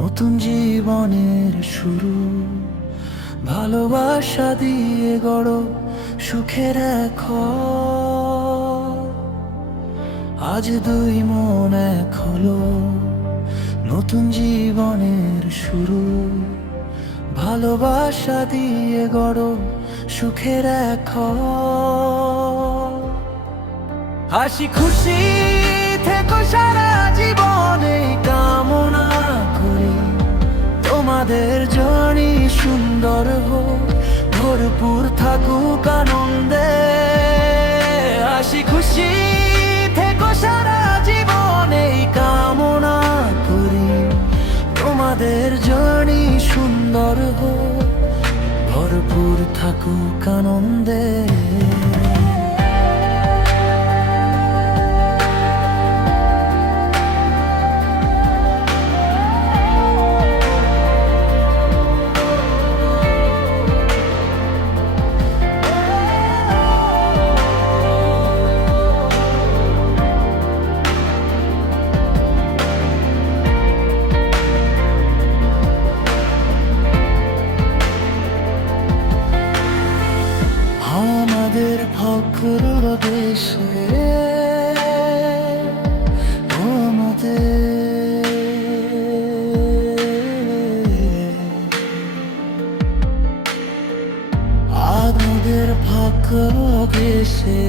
নতুন জীবনের শুরু, ভালোবাসা দিয়ে গড়ো সুখের এক ঘর। আজ দুই মন এক হলো, নতুন জীবনের শুরু, ভালোবাসা দিয়ে গড়ো সুখের এক ঘর। হাসি খুশি থেকো সারা জীবনে কামনা করি, তোমাদের জর্নি সুন্দর হোক, ভরপুর থাকুক আনন্দে। হাসি খুশি থেকো সারা জীবনে কামনা করি, তোমাদের জর্নি সুন্দর হোক, ভরপুর থাকুক আনন্দে। আমাদের ফখর দেশে আমাদের ফখর দেশে